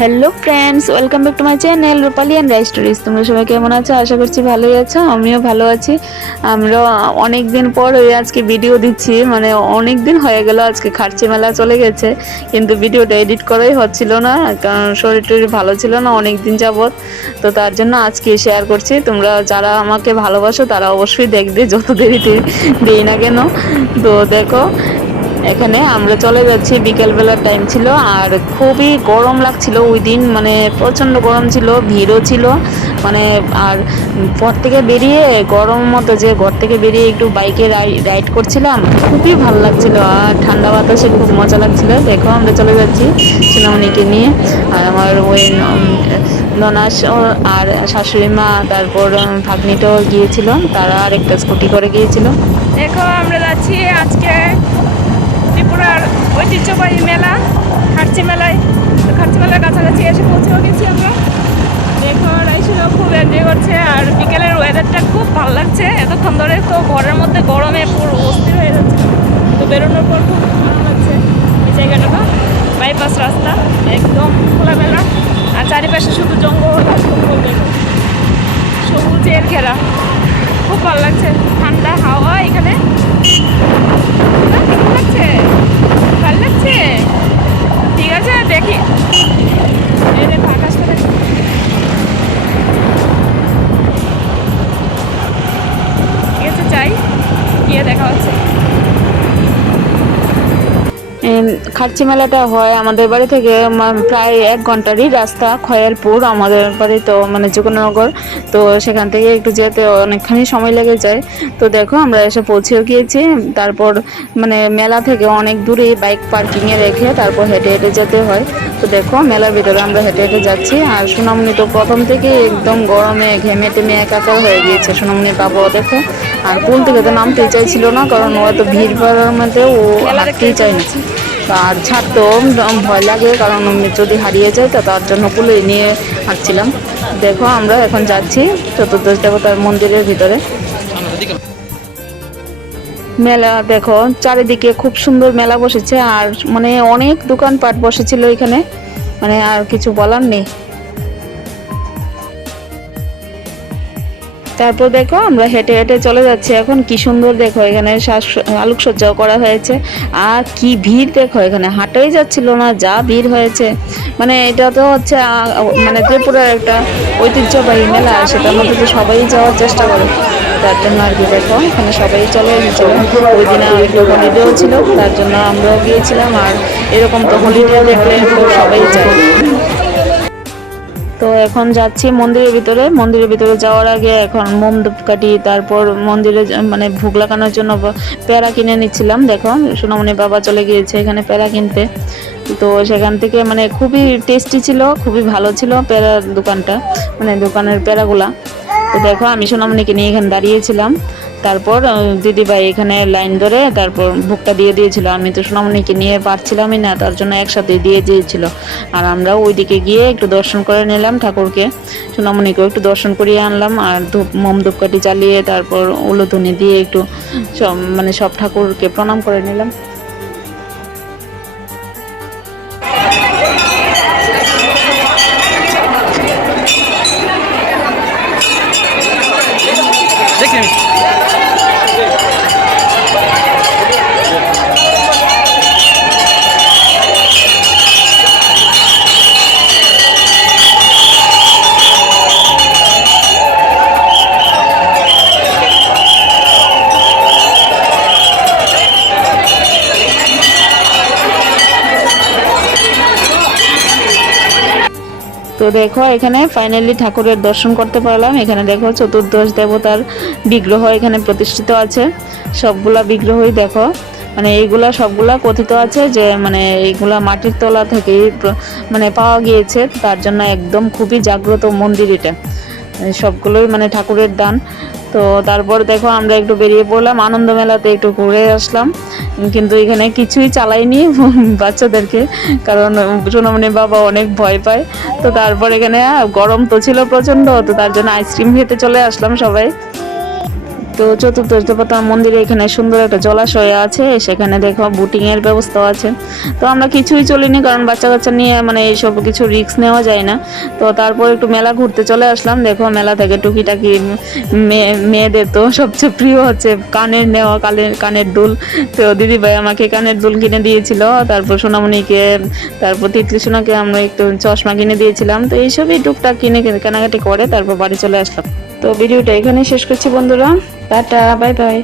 Hello friends, welcome back to my channel Rupali and rice stories. তোমরা সবাই কেমন আছো? আশা করছি ভালোই আছো, আমিও ভালো আছি। আমরা অনেক দিন পর আজকে ভিডিও দিচ্ছি, মানে অনেক দিন হয়ে গেল, আজকে খার্চি মেলা চলে গেছে, কিন্তু ভিডিওটা এডিট করাই হচ্ছিল না, কারণ শরীর টরীর ভালো ছিল না অনেক দিন যাবৎ। তো তার জন্য আজকে শেয়ার করছি। তোমরা যারা আমাকে ভালোবাসো তারা অবশ্যই দেখবে, যত দেরিতে দিই না কেন। তো দেখো, এখানে আমরা চলে যাচ্ছি, বিকেলবেলার টাইম ছিল আর খুবই গরম লাগছিল ওই দিন, মানে প্রচণ্ড গরম ছিল, ভিড়ও ছিল, মানে আর ঘর থেকে বেরিয়ে গরম মতো যে ঘর থেকে বেরিয়ে একটু বাইকে রাইড করছিলাম, খুবই ভালো লাগছিল আর ঠান্ডা বাতাসে খুব মজা লাগছিল। দেখো আমরা চলে যাচ্ছি সোনামণিকে নিয়ে, আর আমার ওই ননাস আর শাশুড়ি মা, তারপর ভাগ্নিটাও গিয়েছিল, তারা আর একটা স্কুটি করে গিয়েছিল। দেখো আমরা যাচ্ছি আজকে ত্রিপুরার ঐতিহ্যবাহী মেলা খার্চি মেলায়। তো খার্চি মেলার কাছাকাছি এসে পৌঁছেও গেছি আমরা। দেখো রাইসুরাও খুব এনজয় করছে আর বিকেলের ওয়েদারটা খুব ভালো লাগছে। এতক্ষণ ধরে তো ঘরের মধ্যে গরমে পুরো অস্থির হয়ে যাচ্ছে, তো বেরোনোর পর খুব ভালো লাগছে। এই জায়গাটা বাইপাস রাস্তা, একদম খোলামেলা, আর চারিপাশে শুধু জঙ্গল আর জঙ্গল, দেখো সবুজের ঘেরা, খুব ভালো লাগছে। ঠান্ডা হাওয়া এখানে, কেমন লাগছে? ভালো লাগছে, ঠিক আছে। দেখি এই দেখো আকাশটা দেখো, ঠিক আছে, যাই গিয়ে দেখা হচ্ছে। খার্চি মেলাটা হয় আমাদের বাড়ি থেকে প্রায় 1 ঘন্টারই রাস্তা, খয়ারপুর আমাদের বাড়ি, তো মানে যোগনগর, তো সেখান থেকে একটু যেতে অনেকখানি সময় লেগে যায়। তো দেখো আমরা এসে পৌঁছেও গিয়েছি। তারপর মানে মেলা থেকে অনেক দূরে বাইক পার্কিংয়ে রেখে তারপর হেঁটে হেঁটে যেতে হয়। তো দেখো মেলার ভিতরে আমরা হেঁটে হেঁটে যাচ্ছি, আর সোনামণি তো প্রথম থেকে একদম গরমে ঘেমে টেমে একাকার হয়ে গিয়েছে। সোনামণির বাবাও দেখো, আর পুল থেকে তো নামতেই চাইছিল না, কারণ ও তো ভিড় ভাড়ার মধ্যে ও মেলা দেখতে হাঁটতেই চায় না। যাচ্ছি। আর ছাড়তেও ভয় লাগে, কারণ যদি হারিয়ে যায় তো তার জন্য কুলে নিয়ে হাঁটছিলাম। দেখো আমরা এখন যাচ্ছি চতুর্দশ দেবতার মন্দিরের ভিতরে। মেলা দেখো, চারিদিকে খুব সুন্দর মেলা বসেছে, আর মানে অনেক দোকানপাট বসেছিল এখানে, মানে আর কিছু বলার নেই। তারপর দেখো আমরা হেঁটে হেঁটে চলে যাচ্ছি এখন। কি সুন্দর দেখো, এখানে আলোকসজ্জাও করা হয়েছে, আর কি ভিড় দেখো, এখানে হাঁটাই যাচ্ছিল না, যা ভিড় হয়েছে। মানে এটা তো হচ্ছে মানে ত্রিপুরার একটা ঐতিহ্যবাহী মেলা, সেটার মধ্যে তো সবাই যাওয়ার চেষ্টা করে, তার জন্য আর কি। দেখো এখানে সবাই চলে এসেছিল, ওই দিনে একটু হলিডেও ছিল, তার জন্য আমরাও গিয়েছিলাম। আর এরকম তো হলিডে দেখলে তো সবাই যায়। তো এখন যাচ্ছি মন্দিরের ভিতরে। মন্দিরের ভিতরে যাওয়ার আগে এখন মোম ধূপকাঠি, তারপর মন্দিরে মানে ভোগ লাগানোর জন্য প্যারা কিনে নিচ্ছিলাম। দেখো সোনামণি বাবা চলে গিয়েছে এখানে প্যারা কিনতে, তো সেখান থেকে মানে খুবই টেস্টি ছিল, খুবই ভালো ছিল প্যারার দোকানটা, মানে দোকানের প্যারাগুলা। তো দেখো আমি সোনামণিকে নিয়ে এখানে দাঁড়িয়েছিলাম, তারপর দিদিভাই এখানে লাইন ধরে তারপর ভোগটা দিয়ে দিয়েছিল। আমি তো সোনামণিকে নিয়ে পারছিলামই না, তার জন্য একসাথে দিয়ে দিয়েছিল। আর আমরা ওইদিকে গিয়ে একটু দর্শন করে নিলাম ঠাকুরকে, সোনামণিকেও একটু দর্শন করিয়ে আনলাম, আর মোম ধূপকাঠি জ্বালিয়ে তারপর উলুধ্বনি দিয়ে একটু মানে সব ঠাকুরকে প্রণাম করে নিলাম। তো দেখো এখানে ফাইনালি ঠাকুরের দর্শন করতে পারলাম। এখানে দেখো চতুর্দশ দেবতার বিগ্রহ এখানে প্রতিষ্ঠিত আছে, সবগুলা বিগ্রহই দেখো, মানে এইগুলা সবগুলা কথিত আছে যে মানে এইগুলা মাটির তলা থেকেই মানে পাওয়া গিয়েছে, তার জন্য একদম খুবই জাগ্রত মন্দির এটা, সবগুলোই মানে ঠাকুরের দান। তো তারপর দেখো আমরা একটু বেরিয়ে পড়লাম আনন্দ মেলাতে, একটু ঘুরে আসলাম, কিন্তু এখানে কিছুই চালাইনি বাচ্চাদেরকে, কারণ সোনামণির বাবা অনেক ভয় পায়। তো তারপর এখানে গরম তো ছিল প্রচণ্ড, তো তার জন্য আইসক্রিম খেতে চলে আসলাম সবাই। তো চতুর্থ মন্দিরে এখানে সুন্দর একটা জলাশয় আছে, সেখানে দেখো বোটিং এর ব্যবস্থা আছে। তো আমরা কিছুই চলিনি, কারণ বাচ্চা কাচ্চা নিয়ে মানে এইসব কিছু রিস্ক নেওয়া যায় না। তো তারপর একটু মেলা ঘুরতে চলে আসলাম। দেখো মেলা থেকে টুকিটাকি মেয়েদের তো সবচেয়ে প্রিয় হচ্ছে কানের দুল। তো দিদি ভাই আমাকে কানের দুল কিনে দিয়েছিল, তারপর সোনামণিকে, তারপর তিতলি সোনাকে আমরা একটু চশমা কিনে দিয়েছিলাম। তো এইসবই টুকটাক কিনে কেনাকাটি করে তারপর বাড়ি চলে আসলাম। তো ভিডিওটা এখানে শেষ করছি বন্ধুরা, টাটা, বাই বাই।